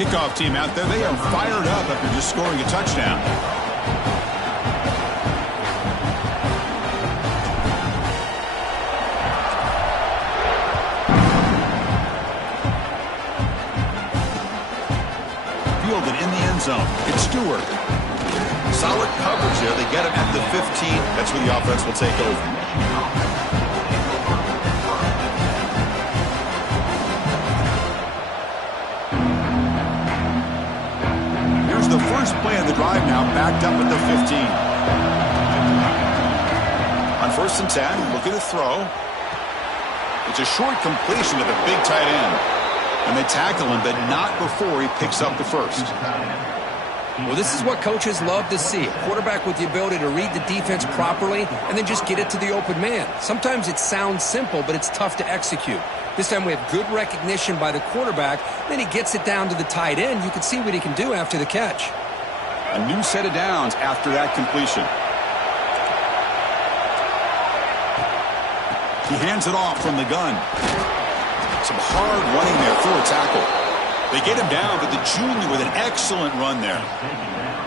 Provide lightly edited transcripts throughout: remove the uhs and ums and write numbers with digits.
Kickoff team out there, they are fired up after just scoring a touchdown. Fielded in the end zone. It's Stewart. Solid coverage there. They get him at the 15. That's where the offense will take over. The first play of the drive now backed up at the 15. On 1st and 10, looking to throw. It's a short completion to the big tight end. And they tackle him, but not before he picks up the first. Well, this is what coaches love to see. A quarterback with the ability to read the defense properly and then just get it to the open man. Sometimes it sounds simple, but it's tough to execute. This time we have good recognition by the quarterback. Then he gets it down to the tight end. You can see what he can do after the catch. A new set of downs after that completion. He hands it off from the gun. Some hard running there through a tackle. They get him down, but the junior with an excellent run there.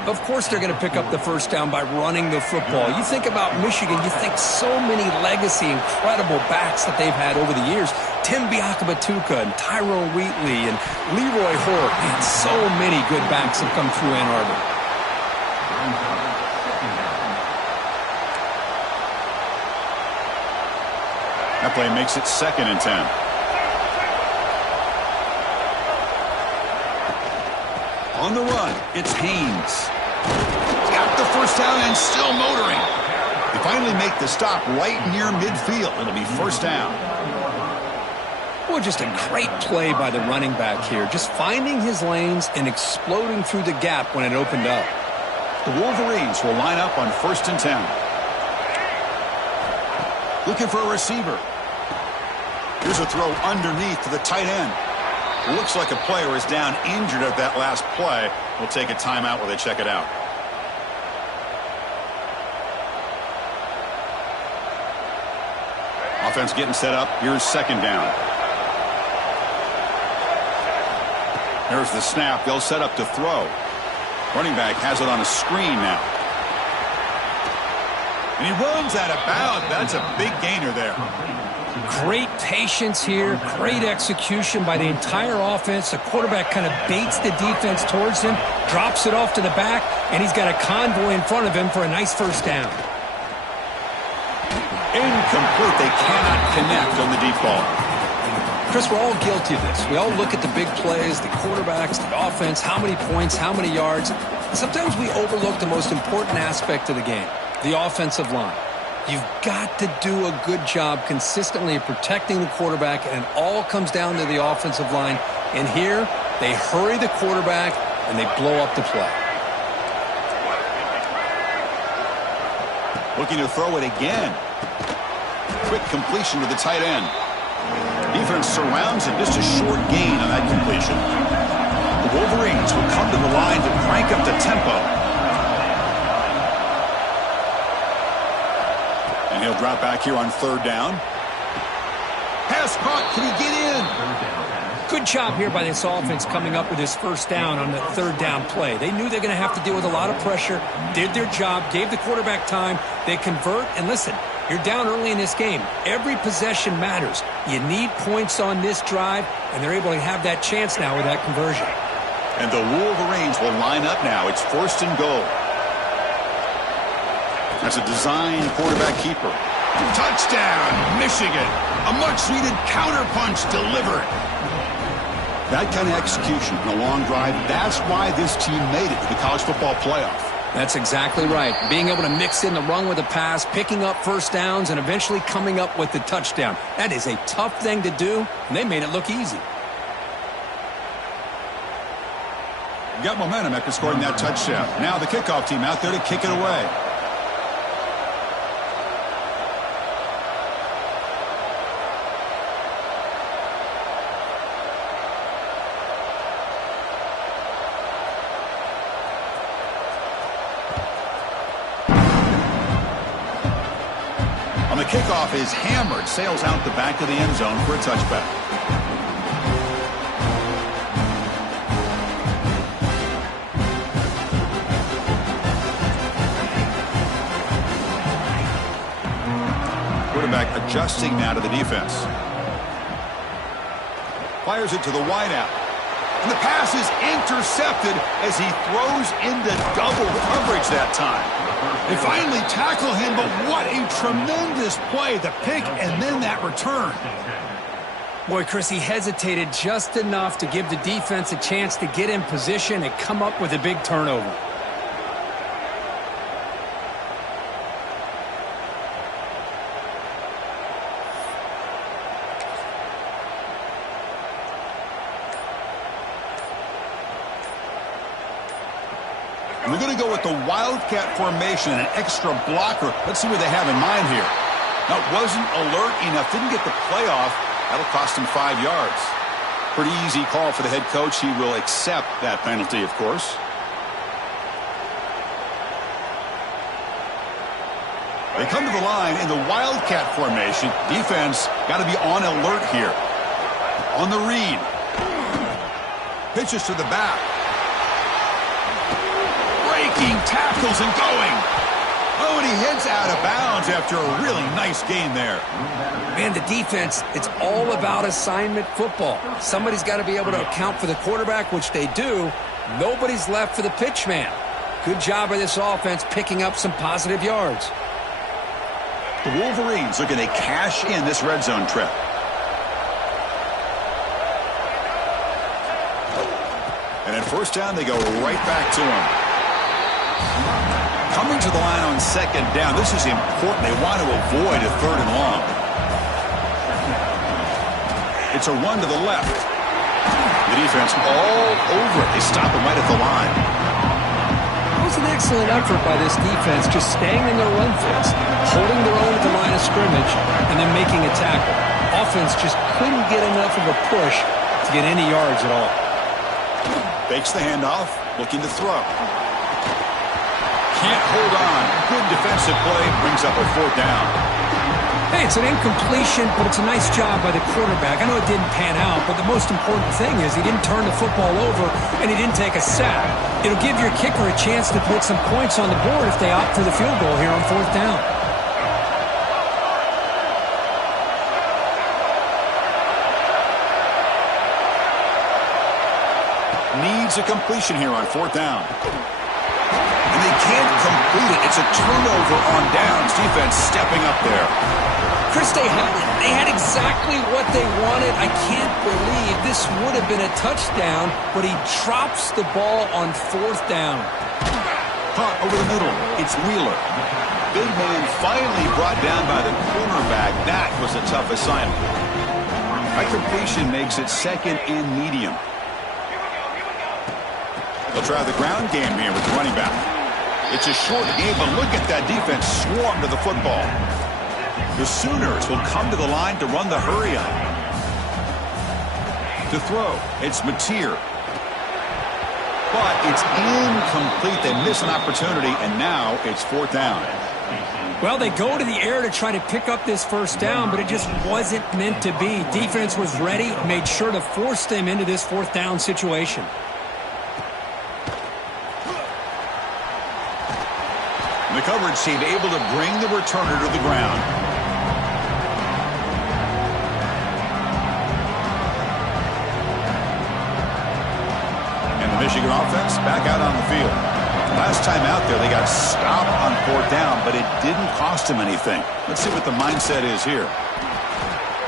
Of course they're going to pick up the first down by running the football. You think about Michigan, you think so many legacy, incredible backs that they've had over the years. Tim Biakabatuka and Tyrone Wheatley and Leroy Hort. And so many good backs have come through Ann Arbor. That play makes it 2nd and 10. On the run, it's Haynes. He's got the first down and still motoring. They finally make the stop right near midfield. It'll be 1st down. Well, just a great play by the running back here. Just finding his lanes and exploding through the gap when it opened up. The Wolverines will line up on 1st and 10. Looking for a receiver. Here's a throw underneath to the tight end. Looks like a player is down injured at that last play. We'll take a timeout while they check it out. Offense getting set up. Here's 2nd down. There's the snap. They'll set up to throw. Running back has it on a screen now. And he runs out of bounds. That's a big gainer there. Great patience here, great execution by the entire offense. The quarterback kind of baits the defense towards him, drops it off to the back, and he's got a convoy in front of him for a nice first down. Incomplete. They cannot connect on the deep ball. Chris, we're all guilty of this. We all look at the big plays, the quarterbacks, the offense, how many points, how many yards. And sometimes we overlook the most important aspect of the game, the offensive line. You've got to do a good job consistently of protecting the quarterback, and it all comes down to the offensive line. And here, they hurry the quarterback, and they blow up the play. Looking to throw it again. Quick completion to the tight end. Defense surrounds him. Just a short gain on that completion. The Wolverines will come to the line to crank up the tempo. And he'll drop back here on 3rd down. Pass caught. Can he get in? Good job here by this offense coming up with his first down on the 3rd down play. They knew they're going to have to deal with a lot of pressure, did their job, gave the quarterback time. They convert, and listen, you're down early in this game. Every possession matters. You need points on this drive, and they're able to have that chance now with that conversion. And the Wolverines will line up now. It's 1st and goal. That's a design quarterback keeper. Touchdown, Michigan. A much-needed counterpunch delivered. That kind of execution in a long drive, that's why this team made it to the college football playoff. That's exactly right. Being able to mix in the run with the pass, picking up first downs, and eventually coming up with the touchdown. That is a tough thing to do, and they made it look easy. Got momentum after scoring that touchdown. Now the kickoff team out there to kick it away. On the kickoff is hammered, sails out the back of the end zone for a touchback. adjusting now to the defense. Fires it to the wideout. And the pass is intercepted as he throws into double coverage that time. They finally tackle him, but what a tremendous play. The pick and then that return. Boy, Chris, he hesitated just enough to give the defense a chance to get in position and come up with a big turnover. We're going to go with the Wildcat formation and an extra blocker. Let's see what they have in mind here. Now, it wasn't alert enough. Didn't get the play off. That'll cost him 5 yards. Pretty easy call for the head coach. He will accept that penalty, of course. They come to the line in the Wildcat formation. Defense got to be on alert here. On the read. Pitches to the back. Breaking tackles and going. Oh, and he heads out of bounds after a really nice gain there. Man, the defense, it's all about assignment football. Somebody's got to be able to account for the quarterback, which they do. Nobody's left for the pitch man. Good job by this offense picking up some positive yards. The Wolverines looking to cash in this red zone trip. And at first down, they go right back to him. Coming to the line on second down. This is important. They want to avoid a third and long. It's a run to the left. The defense all over it. They stop him right at the line. That was an excellent effort by this defense, just staying in their run fits, holding their own at the line of scrimmage, and then making a tackle. Offense just couldn't get enough of a push to get any yards at all. Fakes the handoff, looking to throw. Can't hold on. Good defensive play, brings up a fourth down. Hey, it's an incompletion, but it's a nice job by the quarterback. I know it didn't pan out, but the most important thing is he didn't turn the football over and he didn't take a sack. It'll give your kicker a chance to put some points on the board if they opt for the field goal here on fourth down. Needs a completion here on fourth down. And they can't complete it. It's a turnover on downs. Defense stepping up there. Chris, they had it. They had exactly what they wanted. I can't believe this would have been a touchdown, but he drops the ball on fourth down. Caught over the middle. It's Wheeler. Big man finally brought down by the cornerback. That was a tough assignment. That completion makes it second and medium. They'll try the ground game here with the running back. It's a short game, but look at that defense swarm to the football. The Sooners will come to the line to run the hurry up. To throw, it's Mateer. But it's incomplete. They miss an opportunity, and now it's fourth down. Well, they go to the air to try to pick up this first down, but it just wasn't meant to be. Defense was ready, made sure to force them into this fourth down situation. The coverage team able to bring the returner to the ground. And the Michigan offense back out on the field. Last time out there, they got stopped on fourth down, but it didn't cost them anything. Let's see what the mindset is here.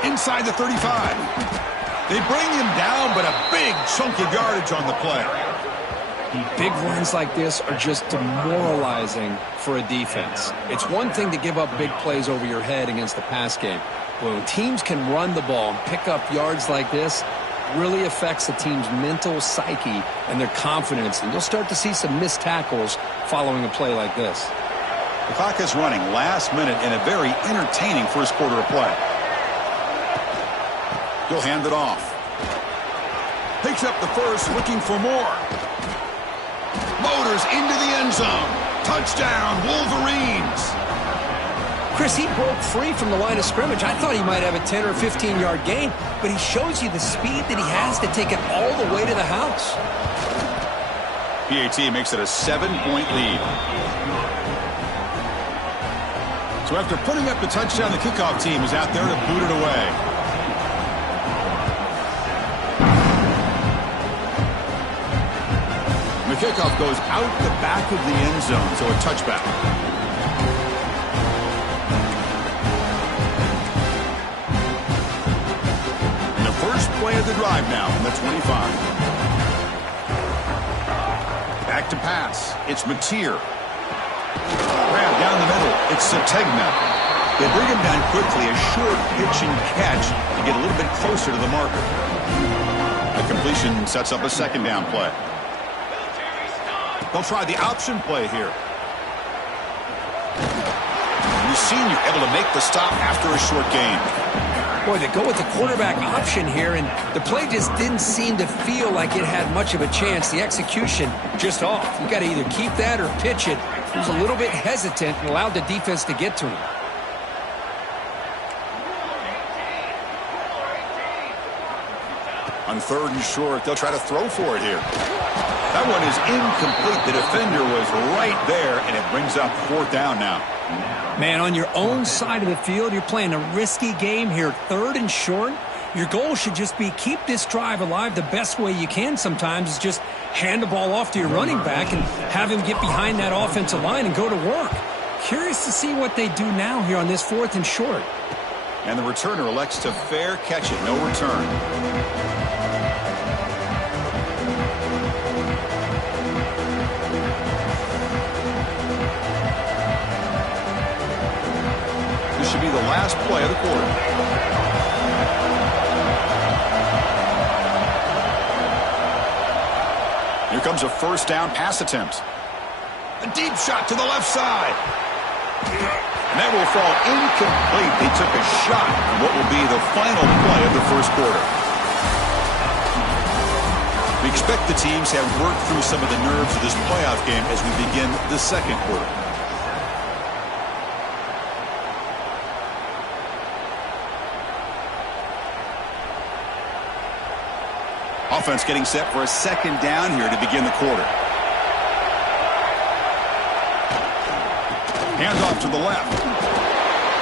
Inside the 35. They bring him down, but a big chunk of yardage on the play. Big runs like this are just demoralizing for a defense. It's one thing to give up big plays over your head against the pass game. But when teams can run the ball and pick up yards like this, it really affects the team's mental psyche and their confidence. And you'll start to see some missed tackles following a play like this. The clock is running last minute in a very entertaining first quarter of play. He'll hand it off. Picks up the first, looking for more. Motors into the end zone. Touchdown, Wolverines. Chris, he broke free from the line of scrimmage. I thought he might have a 10 or 15-yard gain, but he shows you the speed that he has to take it all the way to the house. PAT makes it a 7-point lead. So after putting up the touchdown, the kickoff team is out there to boot it away. The kickoff goes out the back of the end zone, so a touchback. And the first play of the drive now from the 25. Back to pass. It's Mateer. Grab down the middle. It's Sategna. They bring him down quickly. A short pitch and catch to get a little bit closer to the marker. The completion sets up a second down play. They'll try the option play here. The senior able to make the stop after a short gain. Boy, they go with the quarterback option here, and the play just didn't seem to feel like it had much of a chance. The execution just off. You got to either keep that or pitch it. He was a little bit hesitant and allowed the defense to get to him. On third and short, they'll try to throw for it here. That one is incomplete. The defender was right there, and it brings up fourth down now. Man, on your own side of the field, you're playing a risky game here. Third and short, your goal should just be keep this drive alive the best way you can sometimes is just hand the ball off to your running back and have him get behind that offensive line and go to work. Curious to see what they do now here on this fourth and short. And the returner elects to fair catch it. No return. Should be the last play of the quarter. Here comes a first down pass attempt. A deep shot to the left side. And that will fall incomplete. They took a shot on what will be the final play of the first quarter. We expect the teams have worked through some of the nerves of this playoff game as we begin the second quarter. Offense getting set for a second down here to begin the quarter. Handoff to the left.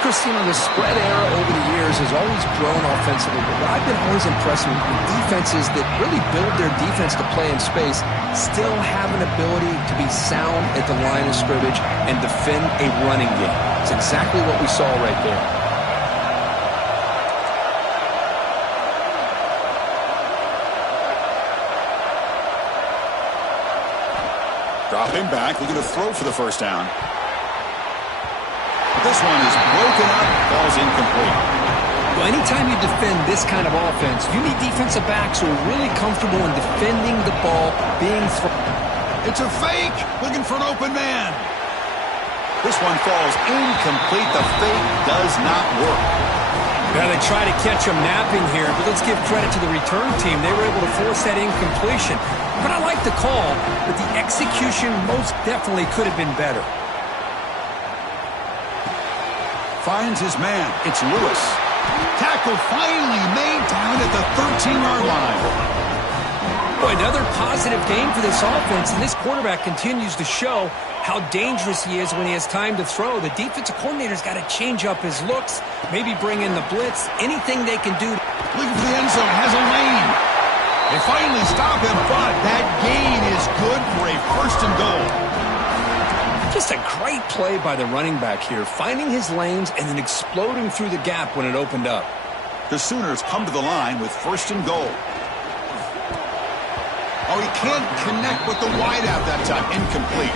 Christina, the spread era over the years has always grown offensively, but what I've been always impressed with defenses that really build their defense to play in space still have an ability to be sound at the line of scrimmage and defend a running game. It's exactly what we saw right there. Dropping back, looking to throw for the first down. This one is broken up, falls incomplete. Well, anytime you defend this kind of offense, you need defensive backs who are really comfortable in defending the ball being thrown. It's a fake, looking for an open man. This one falls incomplete. The fake does not work. Yeah, they try to catch him napping here, but let's give credit to the return team. They were able to force that incompletion. But I like the call, but the execution most definitely could have been better. Finds his man. It's Lewis. Tackle finally made down at the 13-yard line. Boy, another positive game for this offense, and this quarterback continues to show how dangerous he is when he has time to throw. The defensive coordinator's got to change up his looks, maybe bring in the blitz, anything they can do. Looking for the end zone, has a lane. They finally stop him, but that gain is good for a first and goal. Just a great play by the running back here, finding his lanes and then exploding through the gap when it opened up. The Sooners come to the line with first and goal. Oh, he can't connect with the wideout that time. Incomplete.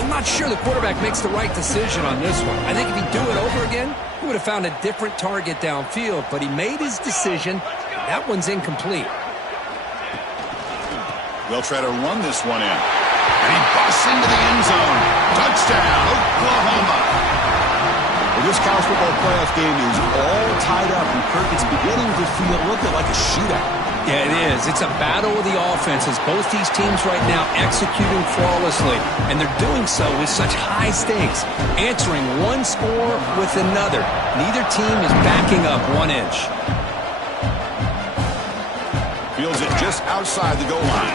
I'm not sure the quarterback makes the right decision on this one. I think if he'd do it over again, he would have found a different target downfield, but he made his decision. That one's incomplete. They'll try to run this one in. And he busts into the end zone. Touchdown, Oklahoma. Well, this college football playoff game is all tied up, and Kirk, it's beginning to feel a little bit like a shootout. Yeah, it is. It's a battle of the offenses. Both these teams right now executing flawlessly, and they're doing so with such high stakes, answering one score with another. Neither team is backing up 1 inch. Fields it just outside the goal line.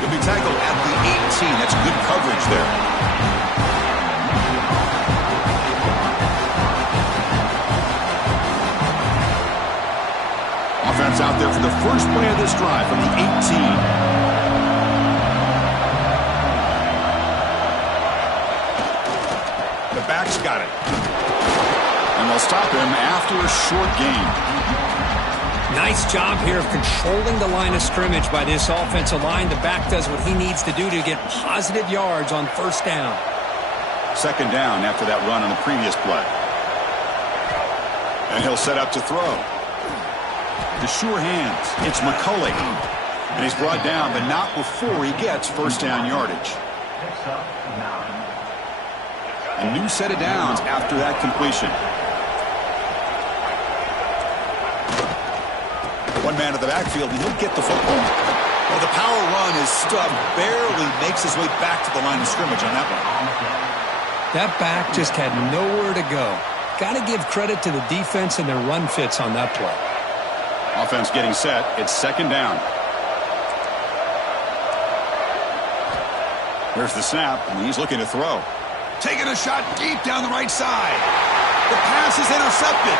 He'll be tackled at the 18. That's good coverage there. offense out there for the first play of this drive from the 18. The back's got it. And they'll stop him after a short gain. Nice job here of controlling the line of scrimmage by this offensive line. The back does what he needs to do to get positive yards on first down. Second down after that run on the previous play. And he'll set up to throw. The sure hands. It's McCulley. And he's brought down, but not before he gets first down yardage. A new set of downs after that completion. One man in the backfield, and he'll get the football. Well, the power run is stubbed. Barely makes his way back to the line of scrimmage on that one. That back just had nowhere to go. Got to give credit to the defense and their run fits on that play. Offense getting set. It's second down. There's the snap, and he's looking to throw. Taking a shot deep down the right side. The pass is intercepted.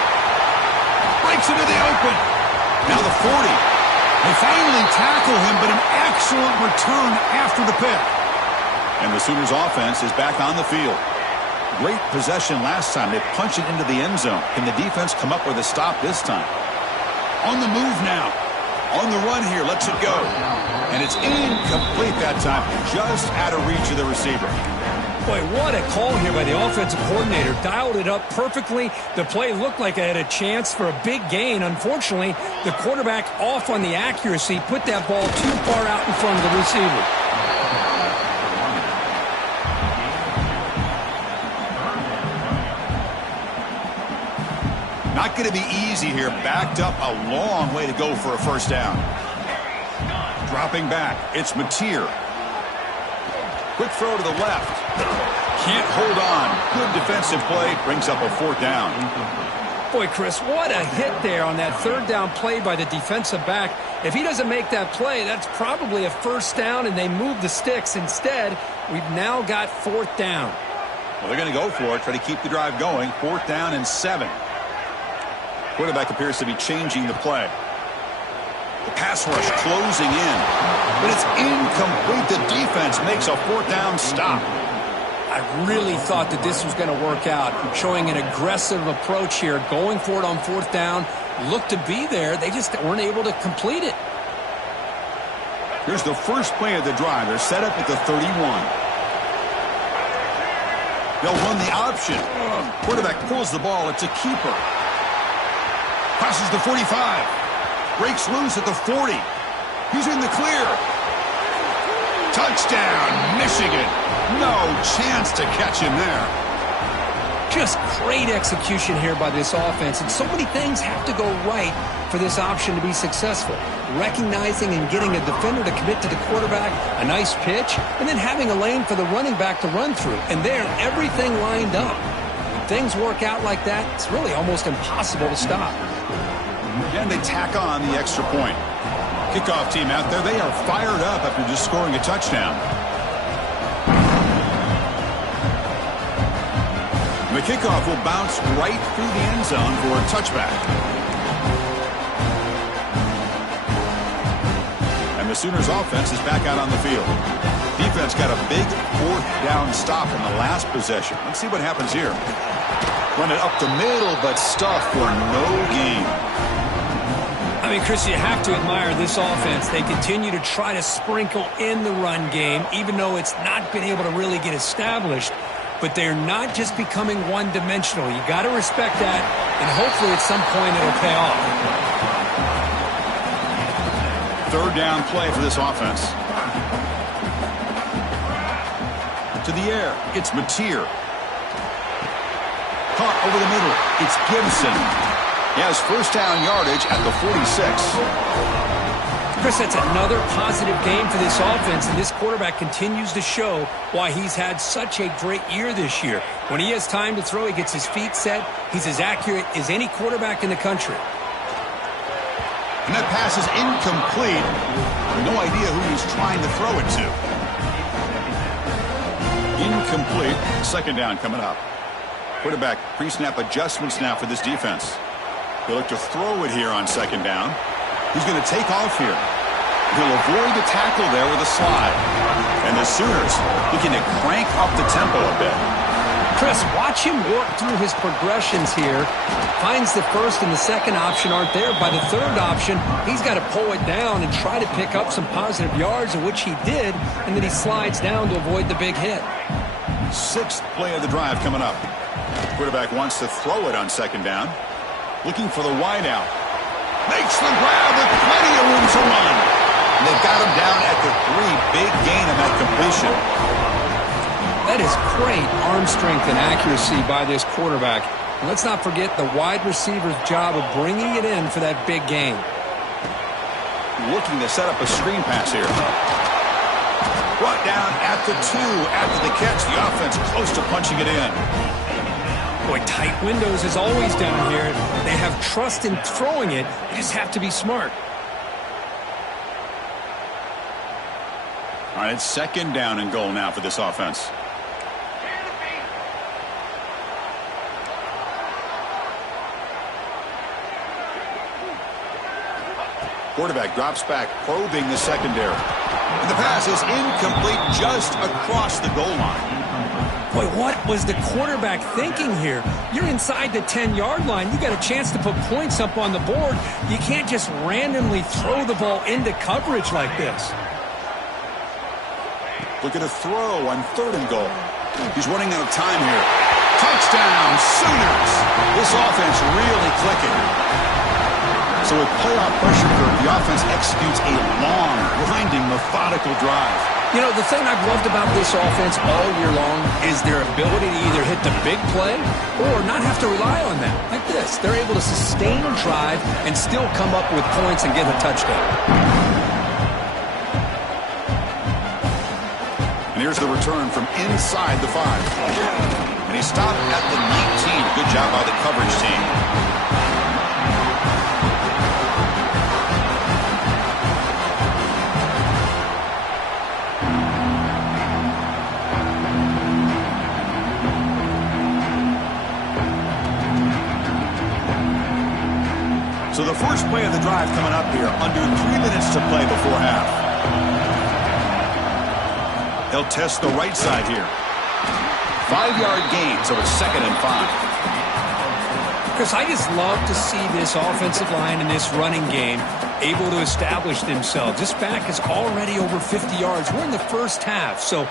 Breaks into the open. Now the 40. They finally tackle him, but an excellent return after the pick. And the Sooners offense is back on the field. Great possession last time. They punch it into the end zone. Can the defense come up with a stop this time? On the move now. On the run here. Lets it go. And it's incomplete that time. Just out of reach of the receiver. Boy, what a call here by the offensive coordinator. Dialed it up perfectly. The play looked like it had a chance for a big gain. Unfortunately, the quarterback off on the accuracy put that ball too far out in front of the receiver. Not going to be easy here. Backed up a long way to go for a first down. Dropping back. It's Mateer. Quick throw to the left. Can't hold on. Good defensive play. Brings up a fourth down. Boy, Chris, what a hit there on that third down play by the defensive back. If he doesn't make that play, that's probably a first down, and they move the sticks. Instead, we've now got fourth down. Well, they're going to go for it. Try to keep the drive going. Fourth down and 7. Quarterback appears to be changing the play. The pass rush closing in. But it's incomplete. The defense makes a fourth down stop. I really thought that this was going to work out. Showing an aggressive approach here. Going for it on fourth down. Looked to be there. They just weren't able to complete it. Here's the first play of the drive. They're set up at the 31. They'll run the option. Quarterback pulls the ball. It's a keeper. Passes the 45. Breaks loose at the 40. He's in the clear. Touchdown, Michigan. No chance to catch him there. Just great execution here by this offense. And so many things have to go right for this option to be successful. Recognizing and getting a defender to commit to the quarterback, a nice pitch, and then having a lane for the running back to run through. And there, everything lined up. When things work out like that, it's really almost impossible to stop. And they tack on the extra point. Kickoff team out there, they are fired up after just scoring a touchdown. The kickoff will bounce right through the end zone for a touchback. And the Sooners offense is back out on the field. Defense got a big fourth down stop in the last possession. Let's see what happens here. Run it up the middle, but stuffed for no gain. I mean, Chris, you have to admire this offense. They continue to try to sprinkle in the run game, even though it's not been able to really get established. But they're not just becoming one-dimensional. You got to respect that, and hopefully at some point it'll pay off. Third down play for this offense. To the air, it's Mateer. Caught over the middle, it's Gibson. He has first down yardage at the 46. Chris, that's another positive game for this offense, and this quarterback continues to show why he's had such a great year this year. When he has time to throw, he gets his feet set. He's as accurate as any quarterback in the country. And that pass is incomplete. No idea who he's trying to throw it to. Incomplete. Second down coming up. Quarterback pre-snap adjustments now for this defense. They look to throw it here on second down. He's going to take off here. He'll avoid the tackle there with a slide. And the Sooners begin to crank up the tempo a bit. Chris, watch him work through his progressions here. Finds the first and the second option aren't there. By the third option, he's got to pull it down and try to pick up some positive yards, in which he did, and then he slides down to avoid the big hit. Sixth play of the drive coming up. Quarterback wants to throw it on second down. Looking for the wide out. Makes the grab with plenty of room to run. And they've got him down at the 3. Big gain on that completion. That is great arm strength and accuracy by this quarterback. And let's not forget the wide receiver's job of bringing it in for that big gain. Looking to set up a screen pass here. Brought down at the 2 after the catch. The offense close to punching it in. Boy, tight windows is always down here. They have trust in throwing it. They just have to be smart. All right, it's second down and goal now for this offense. Quarterback drops back, probing the secondary. And the pass is incomplete just across the goal line. Boy, what was the quarterback thinking here? You're inside the 10-yard line. You got a chance to put points up on the board. You can't just randomly throw the ball into coverage like this. Look at a throw on third and goal. He's running out of time here. Touchdown, Sooners! This offense really clicking. So with playoff pressure curve, the offense executes a long, grinding, methodical drive. You know, the thing I've loved about this offense all year long is their ability to either hit the big play or not have to rely on that. Like this. They're able to sustain a drive and still come up with points and get a touchdown. And here's the return from inside the 5. And he stopped at the 19. Good job by the coverage team. So the first play of the drive coming up here, under 3 minutes to play before half. They'll test the right side here. 5-yard gain, so it's 2nd and 5. Chris, I just love to see this offensive line and this running game able to establish themselves. This back is already over 50 yards. We're in the first half, so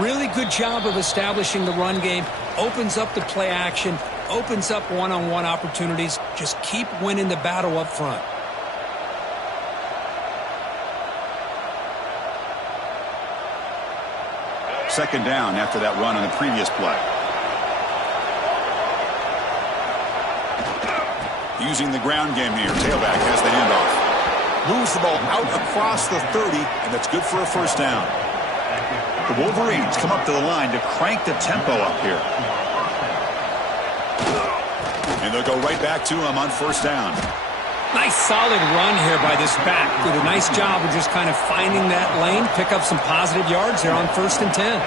really good job of establishing the run game. Opens up the play action. Opens up one-on-one opportunities. Just keep winning the battle up front. Second down after that run on the previous play. Using the ground game here. Tailback has the handoff. Moves the ball out across the 30, and that's good for a first down. The Wolverines come up to the line to crank the tempo up here. And they'll go right back to him on first down. Nice solid run here by this back. Did a nice job of just kind of finding that lane, pick up some positive yards there on 1st and 10.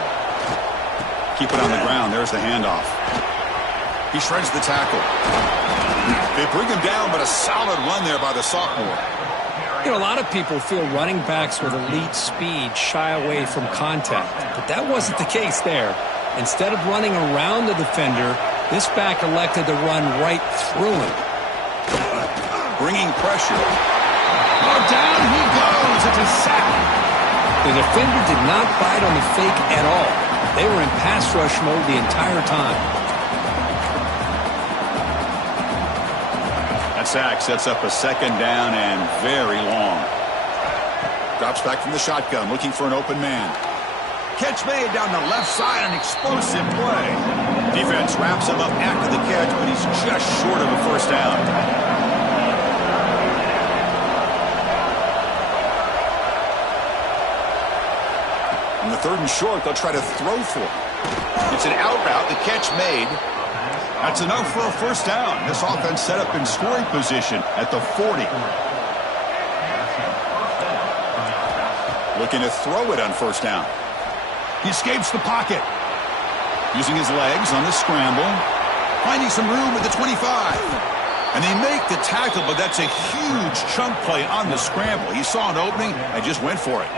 Keep it on the ground. There's the handoff. He shreds the tackle. They bring him down, but a solid run there by the sophomore. You know, a lot of people feel running backs with elite speed shy away from contact, but that wasn't the case there. Instead of running around the defender, this back elected to run right through him. Bringing pressure. Oh, down he goes. It's a sack. The defender did not bite on the fake at all. They were in pass rush mode the entire time. That sack sets up a second down and very long. Drops back from the shotgun, looking for an open man. Catch made down the left side, an explosive play. Defense wraps him up after the catch, but he's just short of a first down. On the 3rd and short, they'll try to throw for it. It's an out route, the catch made. That's enough for a first down. This offense set up in scoring position at the 40. Looking to throw it on first down. He escapes the pocket. Using his legs on the scramble. Finding some room at the 25. And they make the tackle, but that's a huge chunk play on the scramble. He saw an opening and just went for it.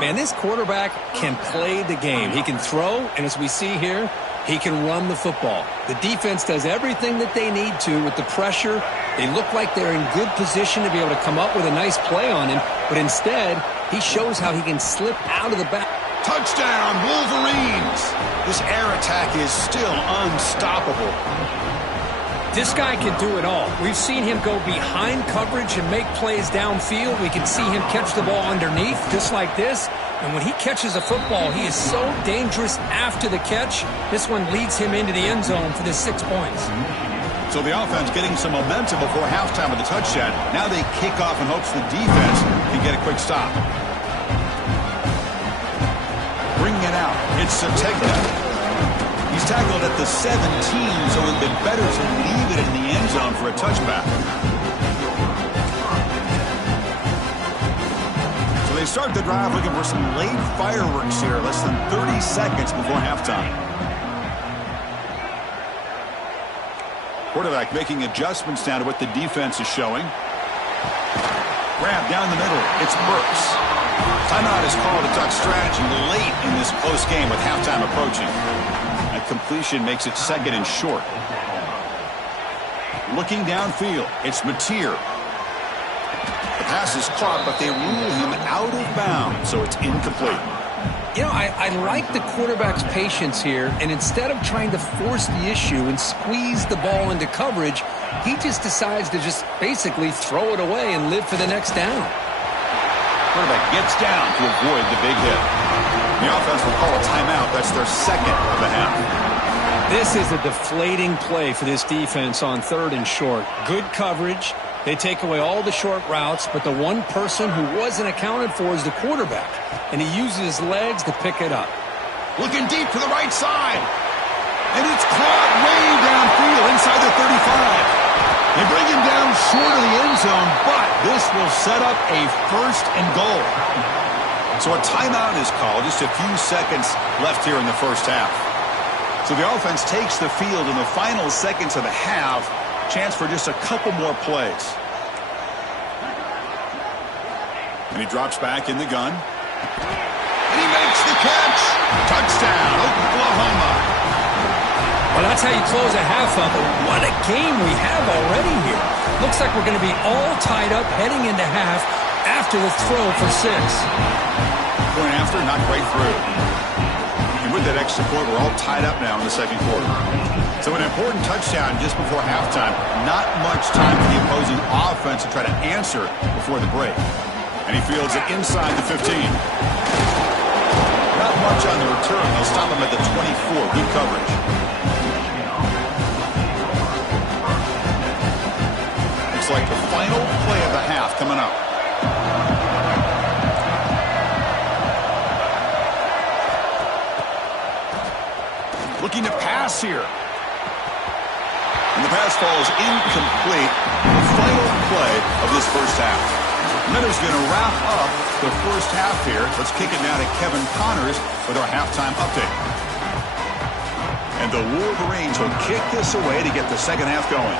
Man, this quarterback can play the game. He can throw, and as we see here, he can run the football. The defense does everything that they need to with the pressure. They look like they're in good position to be able to come up with a nice play on him, but instead, he shows how he can slip out of the back. Touchdown, Wolverines! This air attack is still unstoppable. This guy can do it all. We've seen him go behind coverage and make plays downfield. We can see him catch the ball underneath, just like this. And when he catches a football, he is so dangerous after the catch. This one leads him into the end zone for the 6 points. So the offense getting some momentum before halftime with the touchdown. Now they kick off in hopes the defense can get a quick stop. Bringing it out. It's Sategna. He's tackled at the 17, so it would have been better to leave it in the end zone for a touchback. So they start the drive looking for some late fireworks here, less than 30 seconds before halftime. Quarterback making adjustments now to what the defense is showing. Grab down the middle. It's Burks. Timeout is called to talk strategy late in this close game with halftime approaching. A completion makes it second and short. Looking downfield, it's Mateer. The pass is caught, but they rule him out of bounds, so it's incomplete. You know, I like the quarterback's patience here, and instead of trying to force the issue and squeeze the ball into coverage, he just decides to just basically throw it away and live for the next down. Quarterback gets down to avoid the big hit. The offense will call a timeout. That's their second of the half. This is a deflating play for this defense on 3rd and short. Good coverage. They take away all the short routes, but the one person who wasn't accounted for is the quarterback, and he uses his legs to pick it up. Looking deep to the right side, and it's caught way downfield inside the 35. They bring him down short of the end zone, but this will set up a 1st and goal. So a timeout is called, just a few seconds left here in the first half. So the offense takes the field in the final seconds of the half. Chance for just a couple more plays. And he drops back in the gun. And he makes the catch. Touchdown, Oklahoma. Well, that's how you close a half up. But what a game we have already here. Looks like we're going to be all tied up heading into half after the throw for 6. Point after, not quite through. And with that extra point, we're all tied up now in the second quarter. So an important touchdown just before halftime. Not much time for the opposing offense to try to answer before the break. And he fields it inside the 15. Not much on the return. They'll stop him at the 24. Good coverage. Looks like the final play of the half coming up. Looking to pass here. And the pass falls incomplete. The final play of this first half. Miller's going to wrap up the first half here. Let's kick it now to Kevin Connors with our halftime update. And the Wolverines will kick this away to get the second half going.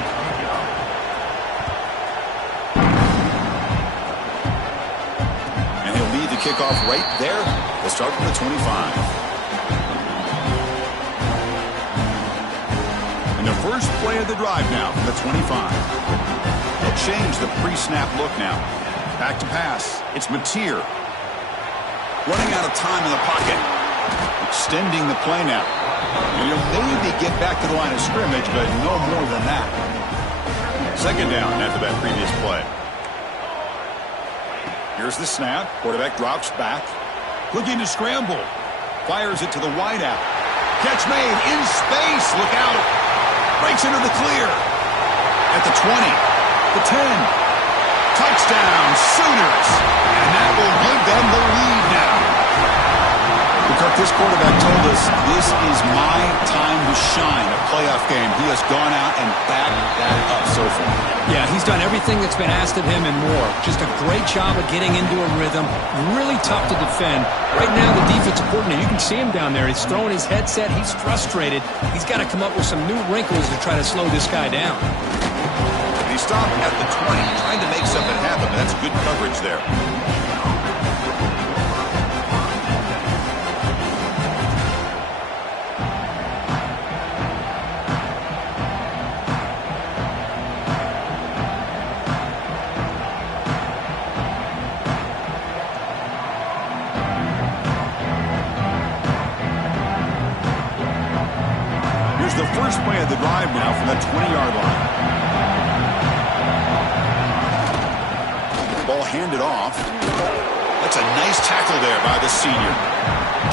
And he'll lead the kickoff right there. We'll start from the 25. And the first play of the drive now from the 25. They'll change the pre-snap look now. Back to pass. It's Mateer. Running out of time in the pocket. Extending the play now. And he'll maybe get back to the line of scrimmage, but no more than that. Second down after that previous play. Here's the snap. Quarterback drops back. Looking to scramble. Fires it to the wideout. Catch made in space. Look out. Breaks into the clear. At the 20. The 10. Touchdown, Sooners. And that will give them the lead now. Kirk, this quarterback told us this is my time to shine. A playoff game. He has gone out and backed that up so far. Yeah, he's done everything that's been asked of him and more. Just a great job of getting into a rhythm. Really tough to defend. Right now, the defensive coordinator, you can see him down there. He's throwing his headset. He's frustrated. He's got to come up with some new wrinkles to try to slow this guy down. He stopped at the 20, trying to make something happen. That's good coverage there. Here's the first play of the drive now from that 20-yard line. Ball handed off. That's a nice tackle there by the senior.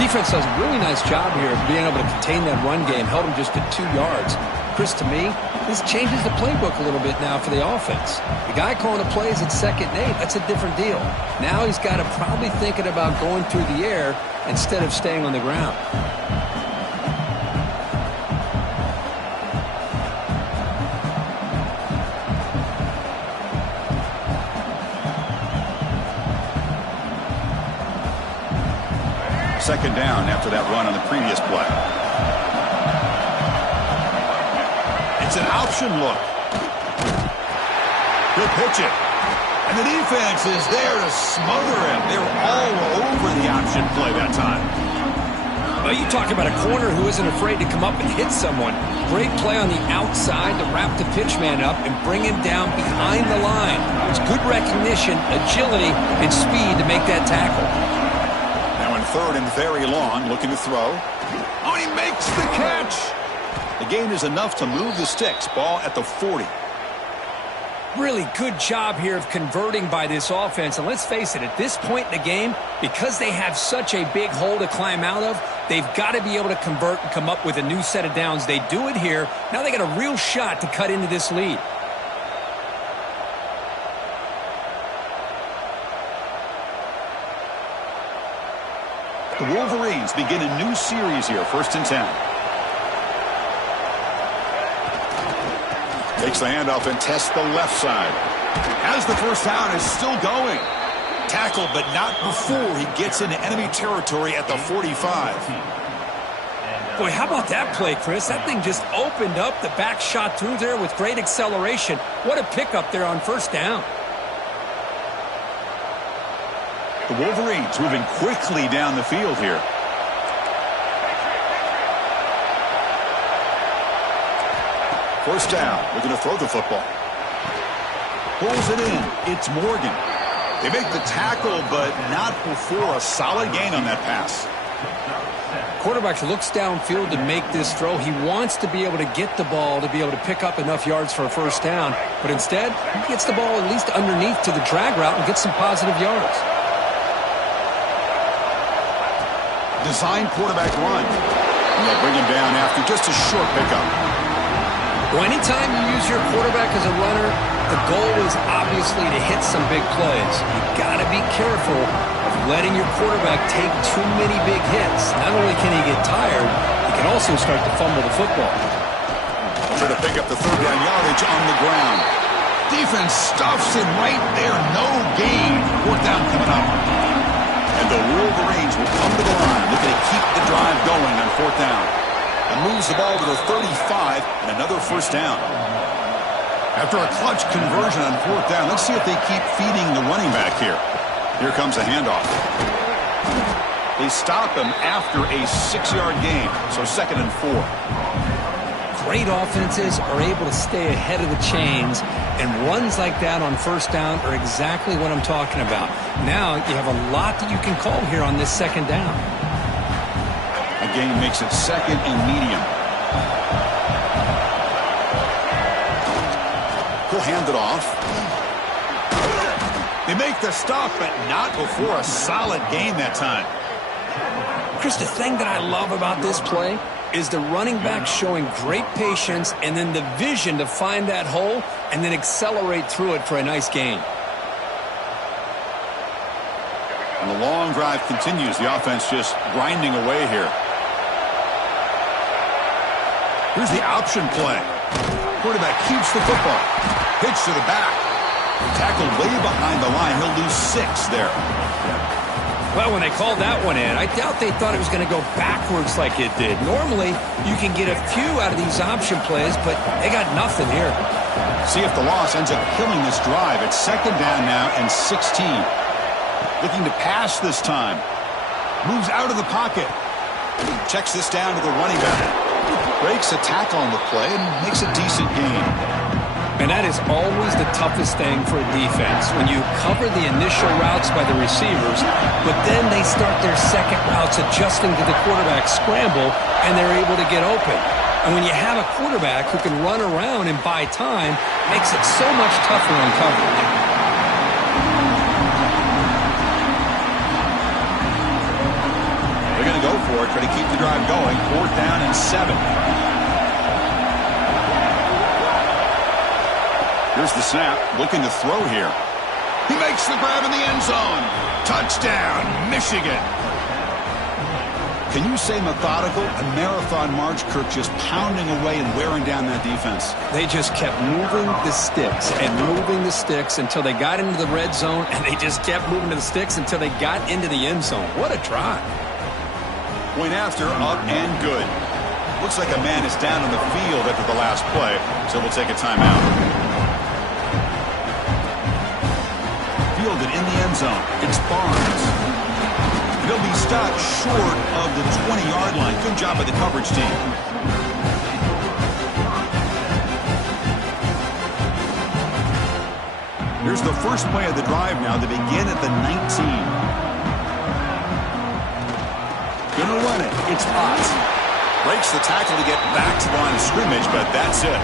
Defense does a really nice job here of being able to contain that run game. Held him just at 2 yards. Chris, to me, this changes the playbook a little bit now for the offense. The guy calling the plays at 2nd and 8, that's a different deal. Now he's got to probably thinking about going through the air instead of staying on the ground. Second down after that run on the previous play. It's an option look. He'll pitch it. And the defense is there to smother him. They're all over the option play that time. Well, you talk about a corner who isn't afraid to come up and hit someone. Great play on the outside to wrap the pitchman up and bring him down behind the line. It's good recognition, agility, and speed to make that tackle. Third and very long, looking to throw. Oh, he makes the catch. The gain is enough to move the sticks. Ball at the 40. Really good job here of converting by this offense. And let's face it, at this point in the game, because they have such a big hole to climb out of, they've got to be able to convert and come up with a new set of downs. They do it here. Now they got a real shot to cut into this lead. The Wolverines begin a new series here, 1st and 10. Takes the handoff and tests the left side. As the first down is still going. Tackled, but not before he gets into enemy territory at the 45. Boy, how about that play, Chris? That thing just opened up. The back shot through there with great acceleration. What a pickup there on 1st down. The Wolverines moving quickly down the field here. First down. They're going to throw the football. Pulls it in. It's Morgan. They make the tackle, but not before a solid gain on that pass. Quarterback looks downfield to make this throw. He wants to be able to get the ball to be able to pick up enough yards for a 1st down. But instead, he gets the ball at least underneath to the drag route and gets some positive yards. Design quarterback run. And they'll bring him down after just a short pickup. Well, anytime you use your quarterback as a runner, the goal is obviously to hit some big plays. You've got to be careful of letting your quarterback take too many big hits. Not only can he get tired, he can also start to fumble the football. Try to pick up the 3rd down yardage on the ground. Defense stuffs him right there. No gain. 4th down coming up. And the Wolverines will come to the line, looking to keep the drive going on 4th down. And moves the ball to the 35 and another 1st down. After a clutch conversion on 4th down, let's see if they keep feeding the running back here. Here comes a handoff. They stop him after a 6-yard gain, so 2nd and 4. Great offenses are able to stay ahead of the chains, and runs like that on 1st down are exactly what I'm talking about. Now you have a lot that you can call here on this 2nd down. A gain makes it 2nd and medium. He'll hand it off. They make the stop, but not before a solid gain that time. Chris, the thing that I love about this play is the running back showing great patience and then the vision to find that hole and then accelerate through it for a nice gain. And the long drive continues. The offense just grinding away here. Here's the option play. Quarterback keeps the football. Pitch to the back. Tackled way behind the line. He'll lose 6 there. Well, when they called that one in, I doubt they thought it was going to go backwards like it did. Normally, you can get a few out of these option plays, but they got nothing here. See if the loss ends up killing this drive. It's second down now and 16. Looking to pass this time. Moves out of the pocket. Checks this down to the running back. Breaks a tackle on the play and makes a decent gain. And that is always the toughest thing for a defense, when you cover the initial routes by the receivers, but then they start their second routes adjusting to the quarterback scramble, and they're able to get open. And when you have a quarterback who can run around and buy time, it makes it so much tougher on coverage. They're going to go for it, try to keep the drive going. 4th down and 7. Here's the snap, looking to throw here. He makes the grab in the end zone. Touchdown, Michigan. Can you say methodical? A marathon march, Kirk, just pounding away and wearing down that defense. They just kept moving the sticks and moving the sticks until they got into the red zone, and they just kept moving to the sticks until they got into the end zone. What a drive. Point after, up and good. Looks like a man is down on the field after the last play, so we'll take a timeout. Fielded in the end zone. It's Barnes. He'll be stopped short of the 20-yard line. Good job by the coverage team. Here's the first play of the drive now. They begin at the 19. Gonna run it. It's Potts. Breaks the tackle to get back to the line of scrimmage, but that's it.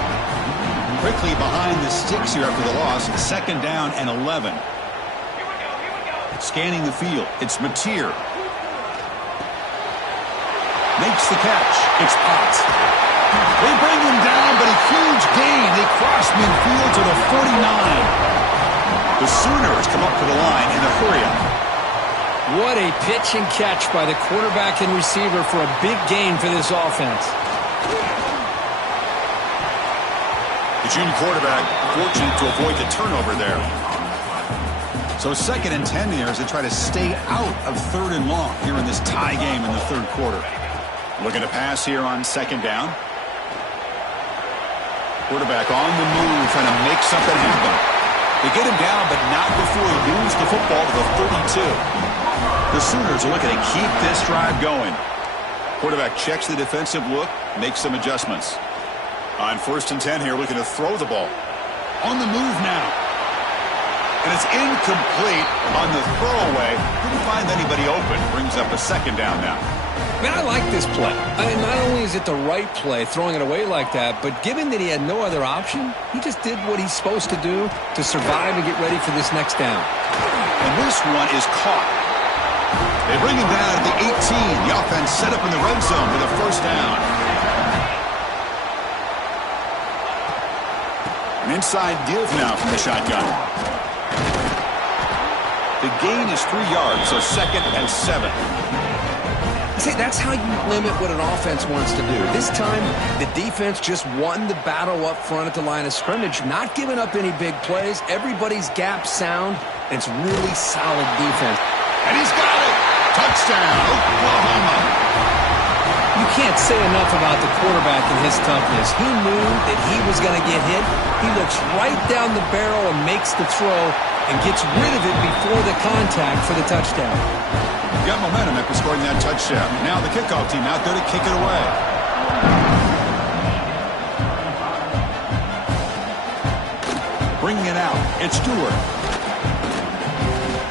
Quickly behind the sticks here after the loss. 2nd down and 11. Scanning the field. It's Mateer. Makes the catch. It's Potts. They bring him down, but a huge gain. They cross midfield to the 49. The Sooners come up to the line in the hurry-up. What a pitch and catch by the quarterback and receiver for a big gain for this offense. The junior quarterback fortunate to avoid the turnover there. So 2nd and 10 here as they try to stay out of 3rd and long here in this tie game in the 3rd quarter. Looking to pass here on 2nd down. Quarterback on the move, trying to make something happen. They get him down, but not before he moves the football to the 32. The Sooners are looking to keep this drive going. Quarterback checks the defensive look, makes some adjustments. On 1st and 10 here, looking to throw the ball. On the move now. And it's incomplete on the throwaway. Couldn't find anybody open. Brings up a 2nd down now. Man, I like this play. I mean, not only is it the right play, throwing it away like that, but given that he had no other option, he just did what he's supposed to do to survive and get ready for this next down. And this one is caught. They bring him down at the 18. The offense set up in the red zone with a 1st down. An inside give now from the shotgun. The gain is 3 yards, so 2nd and 7. See, that's how you limit what an offense wants to do. This time, the defense just won the battle up front at the line of scrimmage, not giving up any big plays. Everybody's gap sound. It's really solid defense. And he's got it! Touchdown, Oklahoma! You can't say enough about the quarterback and his toughness. He knew that he was going to get hit. He looks right down the barrel and makes the throw and gets rid of it before the contact for the touchdown. Got momentum after scoring that touchdown. Now the kickoff team out there to kick it away. Bringing it out. It's Stewart.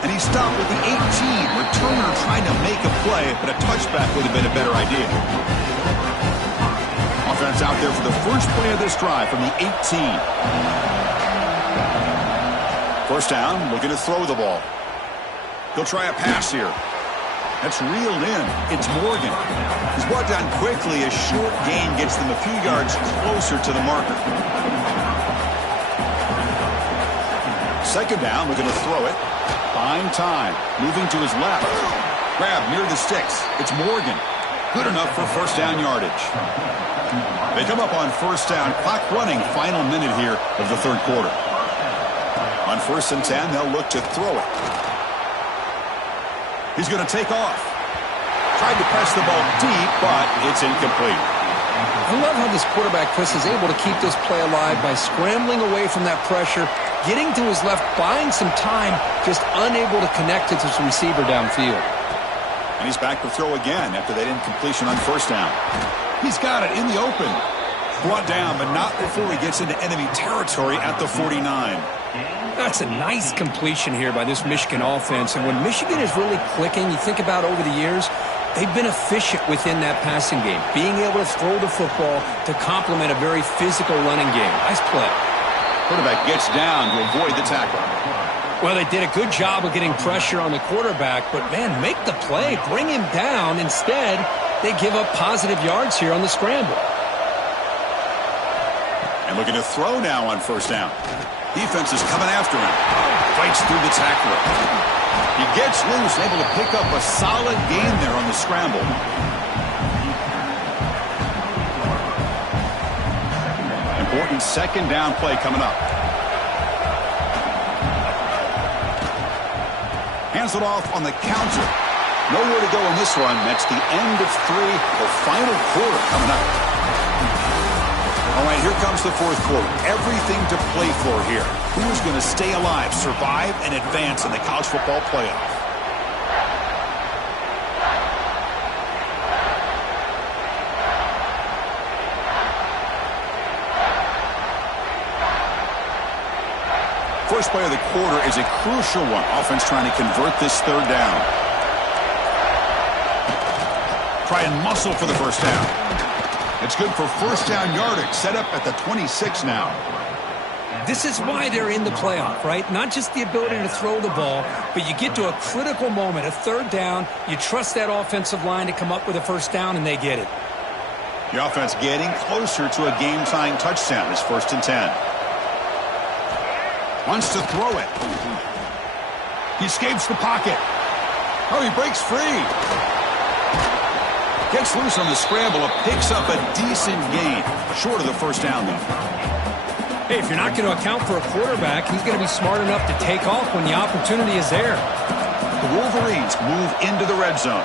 And he stopped with the 18. Returner trying to make a play, but a touchback would have been a better idea. Offense out there for the first play of this drive from the 18. 1st down, looking to throw the ball. He'll try a pass here. That's reeled in. It's Morgan. He's brought down quickly. A short gain gets them a few yards closer to the marker. 2nd down, looking to throw it. Buying time. Moving to his left. Grab near the sticks. It's Morgan. Good enough for 1st down yardage. They come up on 1st down. Clock running. Final minute here of the 3rd quarter. On 1st and 10, they'll look to throw it. He's going to take off. Tried to press the ball deep, but it's incomplete. I love how this quarterback, Chris, is able to keep this play alive by scrambling away from that pressure, getting to his left, buying some time, just unable to connect to his receiver downfield. And he's back to throw again after that incompletion on first down. He's got it in the open. Brought down, but not before he gets into enemy territory at the 49. That's a nice completion here by this Michigan offense. And when Michigan is really clicking, you think about over the years, they've been efficient within that passing game, being able to throw the football to complement a very physical running game. Nice play. Quarterback gets down to avoid the tackle. Well, they did a good job of getting pressure on the quarterback, but, man, make the play, bring him down. Instead, they give up positive yards here on the scramble. And looking to throw now on first down. Defense is coming after him. Fights through the tackler. He gets loose, able to pick up a solid gain there on the scramble. Important second down play coming up. Hands it off on the counter. Nowhere to go in this one. That's the end of 3, the final quarter coming up. All right, here comes the fourth quarter. Everything to play for here. Who is going to stay alive, survive, and advance in the college football playoff? First play of the quarter is a crucial one. Offense trying to convert this third down. Try and muscle for the first down. It's good for first down yardage. Set up at the 26 now. This is why they're in the playoff, right? Not just the ability to throw the ball, but you get to a critical moment, a third down. You trust that offensive line to come up with a first down, and they get it. The offense getting closer to a game-tying touchdown. It's 1st and 10. Wants to throw it. He escapes the pocket. Oh, he breaks free. Gets loose on the scramble, picks up a decent gain. Short of the first down, though. Hey, if you're not going to account for a quarterback, he's going to be smart enough to take off when the opportunity is there. The Wolverines move into the red zone.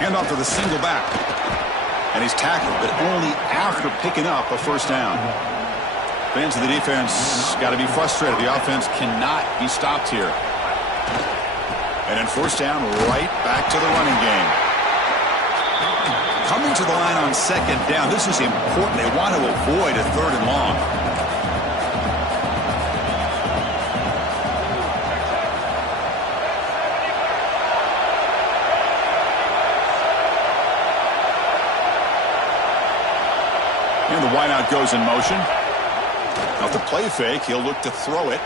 Hand off to the single back. And he's tackled, but only after picking up a first down. Fans of the defense got to be frustrated. The offense cannot be stopped here. And then first down, right back to the running game. Coming to the line on second down. This is important. They want to avoid a third and long. And the wideout goes in motion. Now the play fake, he'll look to throw it.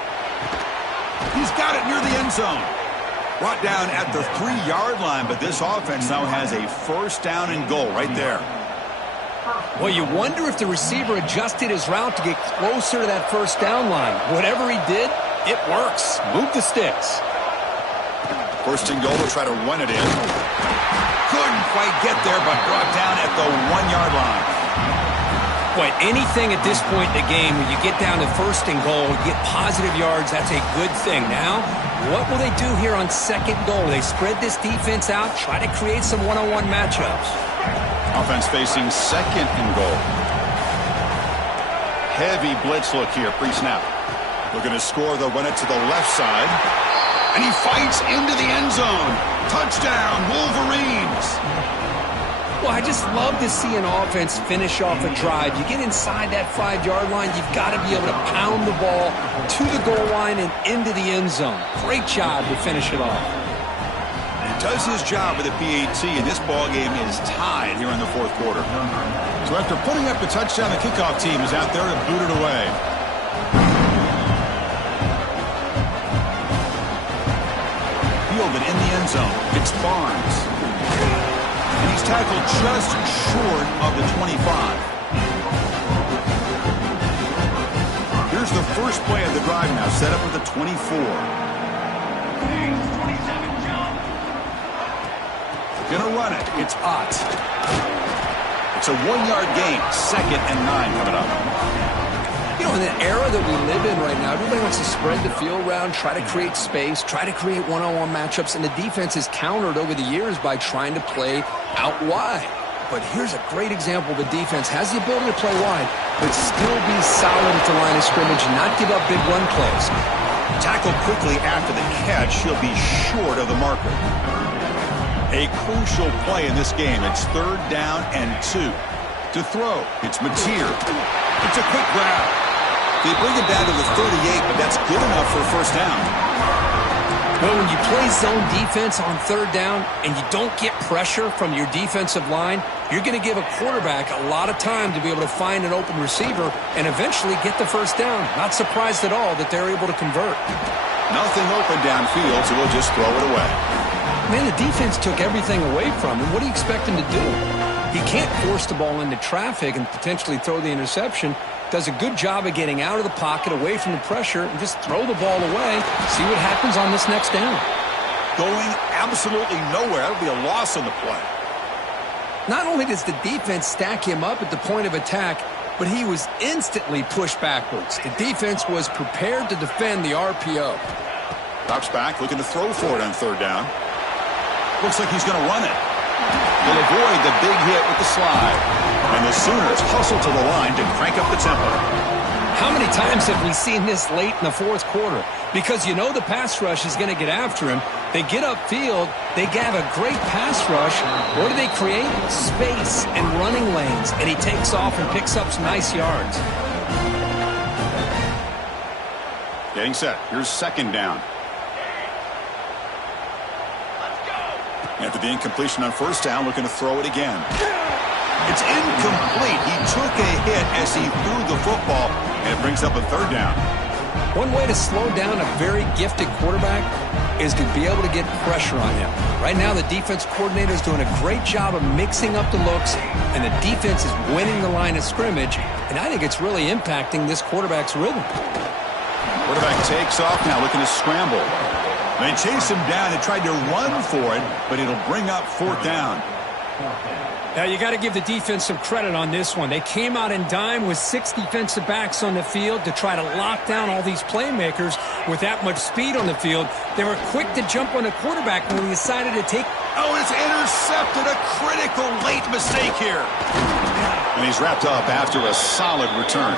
He's got it near the end zone. Brought down at the 3-yard line, but this offense now has a first down and goal right there. Well, you wonder if the receiver adjusted his route to get closer to that first down line. Whatever he did, it works. Move the sticks. First and goal to try to run it in. Couldn't quite get there, but brought down at the 1-yard line. Boy, anything at this point in the game, when you get down to first and goal, you get positive yards, that's a good thing. Now, what will they do here on second goal? They spread this defense out, try to create some one-on-one matchups. Offense facing second and goal. Heavy blitz look here, pre-snap. Looking to score, they'll run it to the left side. And he fights into the end zone. Touchdown, Wolverines. Well, I just love to see an offense finish off a drive. You get inside that 5-yard line, you've got to be able to pound the ball to the goal line and into the end zone. Great job to finish it off. He does his job with the PAT, and this ball game is tied here in the fourth quarter. So after putting up the touchdown, the kickoff team is out there to boot it away. Fielded in the end zone. It's Barnes. And he's tackled just short of the 25. Here's the first play of the drive now, set up at the 24. Gonna run it. It's Ott. It's a 1-yard gain. 2nd and 9 coming up. You know, in the era that we live in right now, everybody wants to spread the field around, try to create space, try to create one-on-one matchups, and the defense is countered over the years by trying to play out wide. but here's a great example. The defense has the ability to play wide, but still be solid at the line of scrimmage and not give up big run plays. Tackled quickly after the catch, she'll be short of the marker. A crucial play in this game. It's 3rd down and 2. To throw, it's Mateer. It's a quick grab. They bring it down to the 38, but that's good enough for a first down. Well, when you play zone defense on 3rd down and you don't get pressure from your defensive line, you're going to give a quarterback a lot of time to be able to find an open receiver and eventually get the first down. Not surprised at all that they're able to convert. Nothing open downfield, so we'll just throw it away. Man, the defense took everything away from him. What do you expect him to do? He can't force the ball into traffic and potentially throw the interception. Does a good job of getting out of the pocket, away from the pressure, and just throw the ball away. See what happens on this next down. Going absolutely nowhere. That'll be a loss on the play. Not only does the defense stack him up at the point of attack, but he was instantly pushed backwards. The defense was prepared to defend the RPO. Drops back, looking to throw for it on 3rd down. Looks like he's going to run it. He'll avoid the big hit with the slide. And the Sooners hustle to the line to crank up the tempo. How many times have we seen this late in the 4th quarter? Because you know the pass rush is going to get after him. They get upfield. They have a great pass rush. What do they create? Space and running lanes. And he takes off and picks up some nice yards. Getting set. Here's 2nd down. After the incompletion on 1st down, looking to throw it again. It's incomplete. He took a hit as he threw the football, and it brings up a 3rd down. One way to slow down a very gifted quarterback is to be able to get pressure on him. Right now, the defense coordinator is doing a great job of mixing up the looks, and the defense is winning the line of scrimmage, and I think it's really impacting this quarterback's rhythm. Quarterback takes off now, looking to scramble. They chase him down and tried to run for it, but it'll bring up 4th down. Now, you got to give the defense some credit on this one. They came out in dime with 6 defensive backs on the field to try to lock down all these playmakers with that much speed on the field. They were quick to jump on the quarterback when he decided to take... Oh, it's intercepted. A critical late mistake here. And he's wrapped up after a solid return.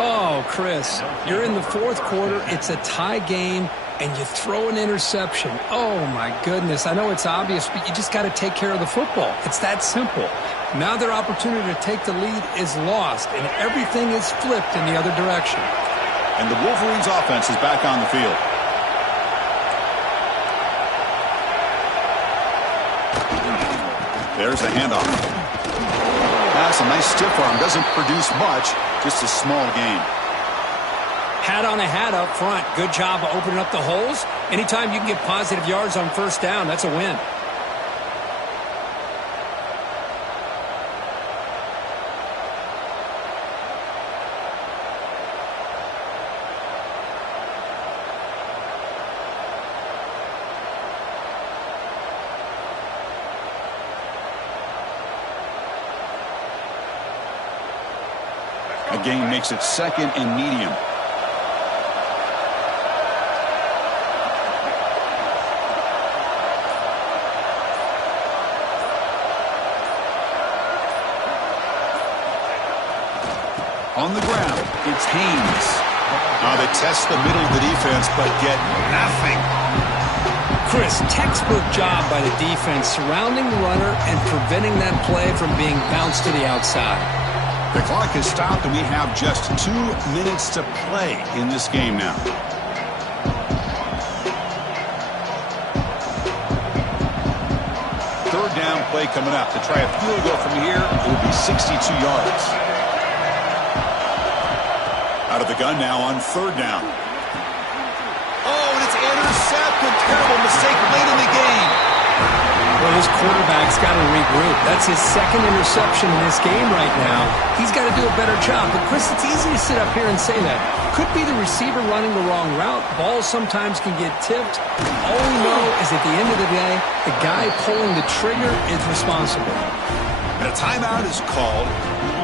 Oh, Chris, you're in the 4th quarter. It's a tie game. And you throw an interception. Oh, my goodness. I know it's obvious, but you just got to take care of the football. It's that simple. Now their opportunity to take the lead is lost, and everything is flipped in the other direction. And the Wolverines' offense is back on the field. There's a handoff. That's a nice stiff arm. Doesn't produce much, just a small gain. Hat on a hat up front. Good job of opening up the holes. Anytime you can get positive yards on 1st down, that's a win. A gain makes it 2nd and medium. On the ground, it's Haynes. Now they test the middle of the defense, but get nothing. Chris, textbook job by the defense surrounding the runner and preventing that play from being bounced to the outside. The clock has stopped, and we have just 2 minutes to play in this game now. Third down play coming up. To try a field goal from here, it will be 62 yards. Out of the gun now on 3rd down. Oh, and it's intercepted. Terrible mistake late in the game. Well, his quarterback's got to regroup. That's his 2nd interception in this game right now. He's got to do a better job. But, Chris, it's easy to sit up here and say that. Could be the receiver running the wrong route. Balls sometimes can get tipped. All we know is at the end of the day, the guy pulling the trigger is responsible. And a timeout is called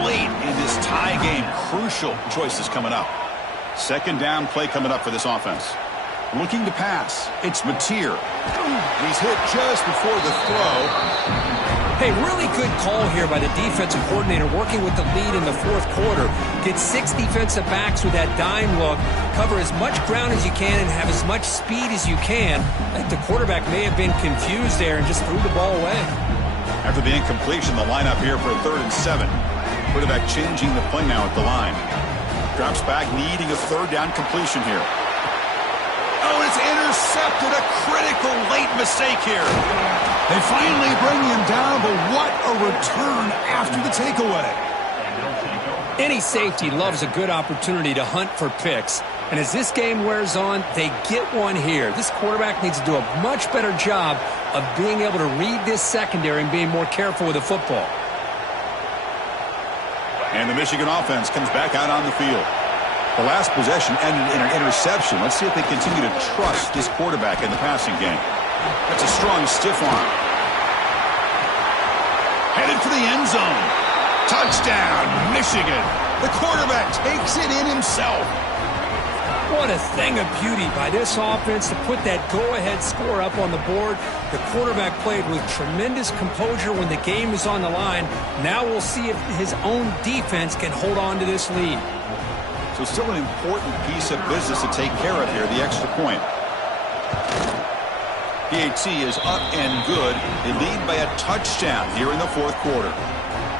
late in this tie game. Crucial choices coming up. 2nd down play coming up for this offense. Looking to pass. It's Mateer. He's hit just before the throw. Hey, really good call here by the defensive coordinator working with the lead in the fourth quarter. Get 6 defensive backs with that dime look. Cover as much ground as you can and have as much speed as you can. I think the quarterback may have been confused there and just threw the ball away. After the incompletion, the lineup here for a 3rd and 7. Quarterback changing the play now at the line. Drops back, needing a 3rd down completion here. Oh, it's intercepted. A critical late mistake here. They finally bring him down, but what a return after the takeaway. Any safety loves a good opportunity to hunt for picks. And as this game wears on, they get one here. This quarterback needs to do a much better job of being able to read this secondary and being more careful with the football. And the Michigan offense comes back out on the field. The last possession ended in an interception. Let's see if they continue to trust this quarterback in the passing game. That's a strong stiff arm. Headed for the end zone. Touchdown, Michigan. The quarterback takes it in himself. What a thing of beauty by this offense to put that go-ahead score up on the board. The quarterback played with tremendous composure when the game was on the line. Now we'll see if his own defense can hold on to this lead. So still an important piece of business to take care of here, the extra point. PAT is up and good. They lead by a touchdown here in the fourth quarter.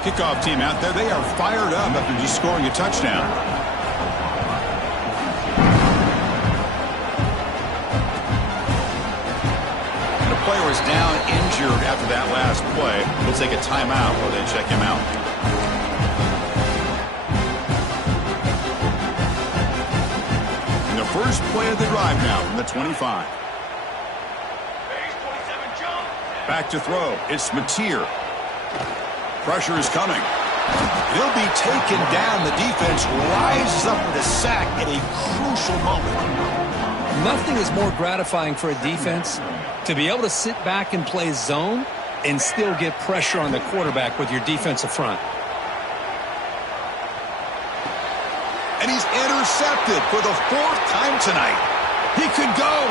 Kickoff team out there, they are fired up after just scoring a touchdown. And the player is down injured after that last play. We'll take a timeout while they check him out. And the first play of the drive now from the 25. Back to throw. It's Mateer. Pressure is coming. He'll be taken down. The defense rises up with a sack at a crucial moment. Nothing is more gratifying for a defense to be able to sit back and play zone and still get pressure on the quarterback with your defensive front. And he's intercepted for the 4th time tonight. He could go.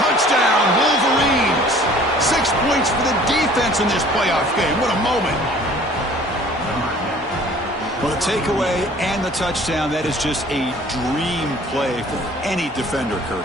Touchdown, Wolverines. 6 points for the defense in this playoff game. What a moment. Well, the takeaway and the touchdown, that is just a dream play for any defender, Kurt.